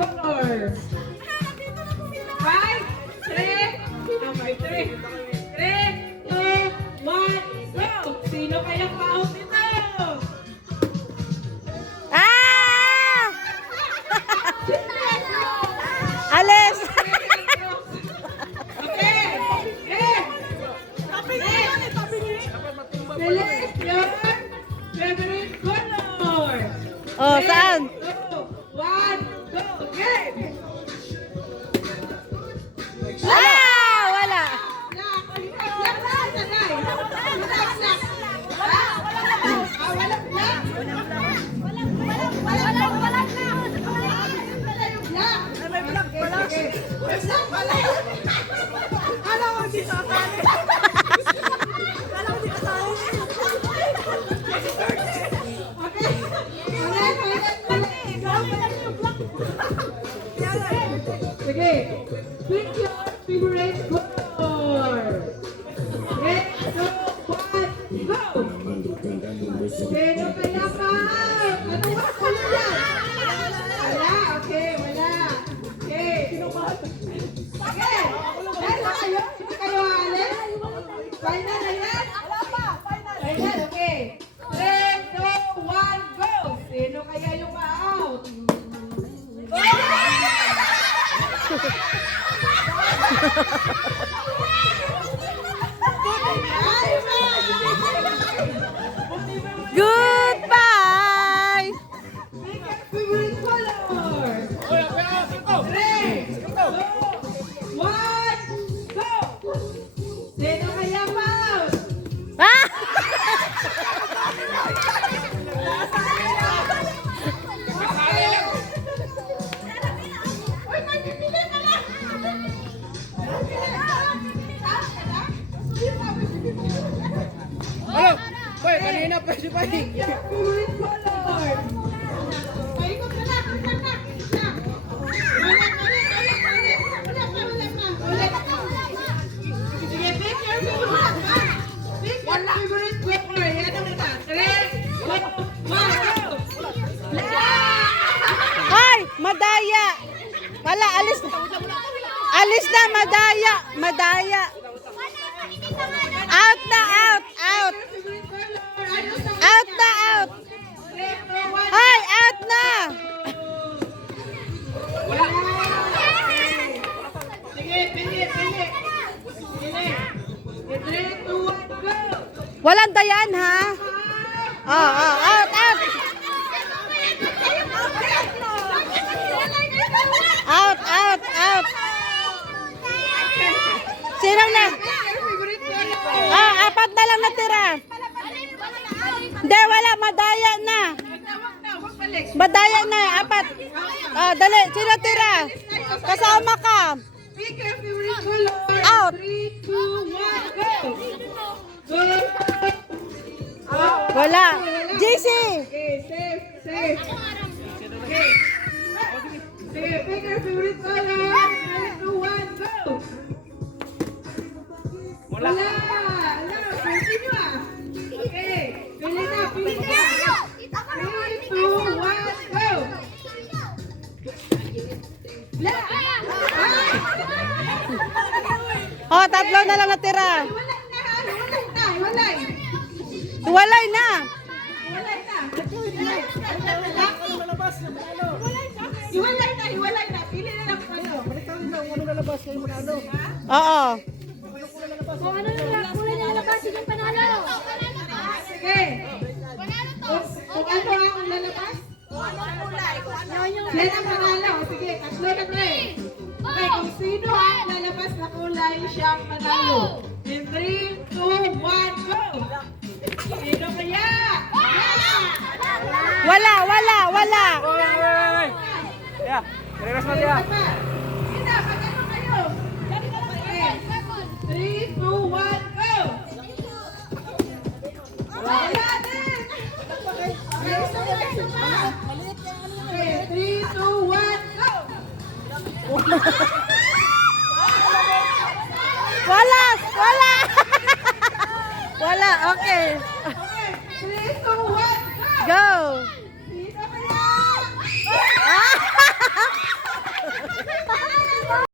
color. 5, 3, 3, 2, 1, go! Sino kayang pa-out nito? Ah! Alis! Okay! Select your favorite color. Oh, saan? 3, 2, 1, go! Game! Ah! Wala! Sige, pick your favorite color. 3, 2, 1, go! Sino kaya pa? Ano ba color yan? Wala, okay, wala. Okay. Okay, dahil na kayo? Hindi kayo alis? Final na yan? Final, okay. 3, 2, 1, go! Sino kaya yung ma-out? Goodbye! Pick your favorite color. 3, 2, 1, go! Sino kaya pa-out? Ah! Ano? Boy, kanina pa si Pai. Pick your favorite color. Paikot ka na, paikot na. Ulit. Sige, pick your favorite color. Pick your favorite color. Yan ang ita. 3, 2, 1, go! Ay! Madaya! Wala, alis na. Alis na, madaya! Madaya! Out na, out! Out! Out na, out! Ay, out na! Sige, pili. Pili. 3, 2, 1, go! Walang dayan, ha? Out, out! Out, out, out! Sinong na? Apat na lang natira. Hindi, wala. Madaya na. Madaya na, apat. Dali, sino tira? Kasama ka. Pick your favorite color. Out. 3, 2, 1, go! Go! Wala. JC. Okay, safe. Okay. Sige, pick your favorite color. 3, 2, 1, go! Wala. Continue ah. Okay. Pili na. 3, 2, 1, go! Wala. Oh, tatlo na lang natira. Hiwalay. Tuwalay na. Hiwalay na. Pili na lang kung ano. Ano lalabas kayo manalo? Oo. Kung ano yung kulay na lalabasin yung panalo. Sige. Kung ano ang lalabas? Yan ang panalo. Sige, tatlo na tayo. Okay, kung sino ang lalabas na kulay, siya ang panalo. In 3, 2, 1, go! Sino kaya? Wala. Yeah, reras na siya. Kita, pagkano kayo? Okay. 3, 2, 1, go! Wala din! Okay, isa pa. Okay, 3, 2, 1, go! Wala. Wala, okay. Okay, 3, 2, 1, go! Go.